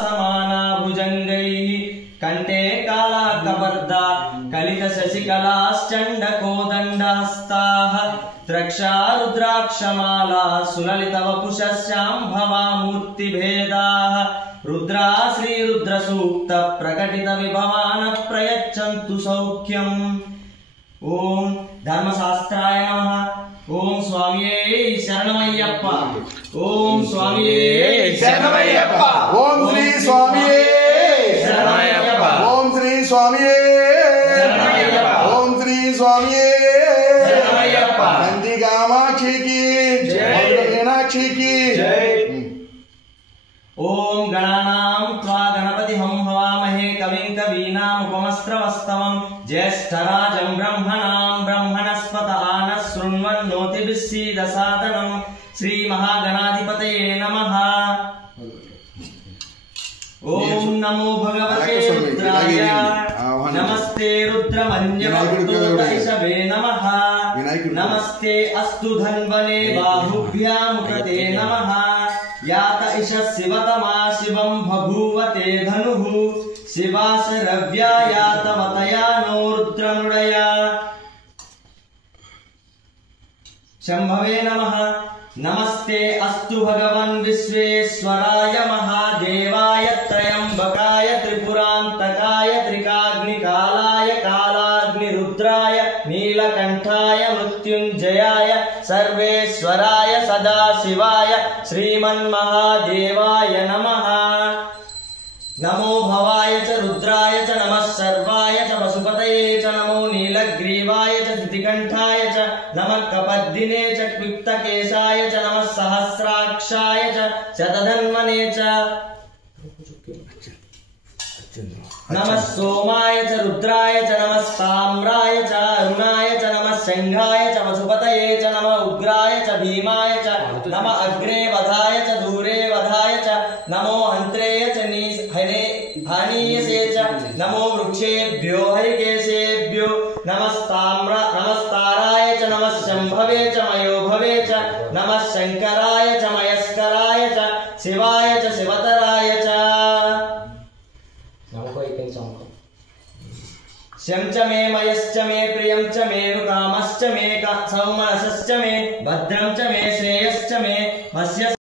समाना भुजंगैः कंठे काला कपर्दा कलित शशिकलाश्चंड कोदंडहस्ताः द्रक्षा रुद्राक्षमाला सुललित वपुषस्यांभवा मूर्तिभेदाः रुद्रा श्री रुद्र सूक्त प्रकटित विभवान प्रयच्छन्तु सौख्यम्। ओम धर्मशास्त्राय नमः। ओम स्वामिये शरणमय्यप्पा। ओम स्वामिये शरणमय्यप्पा। ओम श्री स्वामिये शरणमय्यप्पा। ओम श्री स्वामिये शरणमय्यप्पा। ओम श्री स्वामिये शरणमय्यप्पा। नंदी कामाक्षी की जय, मीनाक्षी की जय। ओम गणानां त्वा गणपति हम हवामहे कविं कवीनामुपमस्त्रवस्तवं ज्येष्ठराजं ब्रह्मणां ब्रह्मणस्पत आनः शृण्वन्नोतिभिः सीदसादनं श्री महागणाधिपतये नमः। ओम नमो भगवते रुद्राय नमस्ते रुद्रमन्यवक्तोतैषवे नमः। नमस्ते अस्तु धन्वने बाहुभ्यामुपते नमः। यात इष शिवतमा शिवं बभूवते धनुः शिवाशरव्या यातवतया नो रुद्रमृडया शंभवे नमः। नमस्ते अस्तु भगवन् विश्वेश्वराय महादेवाय त्रयंबकाय त्रिपुरांतकाय त्रिकाग्निकालाय कालाग्निरुद्राय नीलकंठाय मृत्युंजयाय सर्वेश्वराय सदाशिवाय श्रीमन्महादेवाय नमः। नमो भवाय च रुद्राय च नमः सर्वाय च पशुपतये च नमो नीलग्रीवाय च धृतिकंठाय च नमः कपद्दिने च क्लिप्तकेशाय च नमः सहस्राक्षाय च शतधन्वने च नमः सोमाय च रुद्राय च नमः साम्राय च अरुणाय च नमः शंघाय च पशुपतये च नमः उग्राय च भीमाय च नमः अग्रे वधाय च दूरे वधाय च नमो हंत्रेय च भानीयसे च नमो वृक्षेभ्यो हरिकेशेभ्यो नमस्ताराय च नमः शंभवे च मयोभवे च नमः शंकराय च मयस्कराय च शिवाय च शिवतराय च शं च मे मयश्च मे प्रियं च मे नुकामश्च मे सौमनसश्च मे भद्रं च मे श्रेयश्च मे मस्य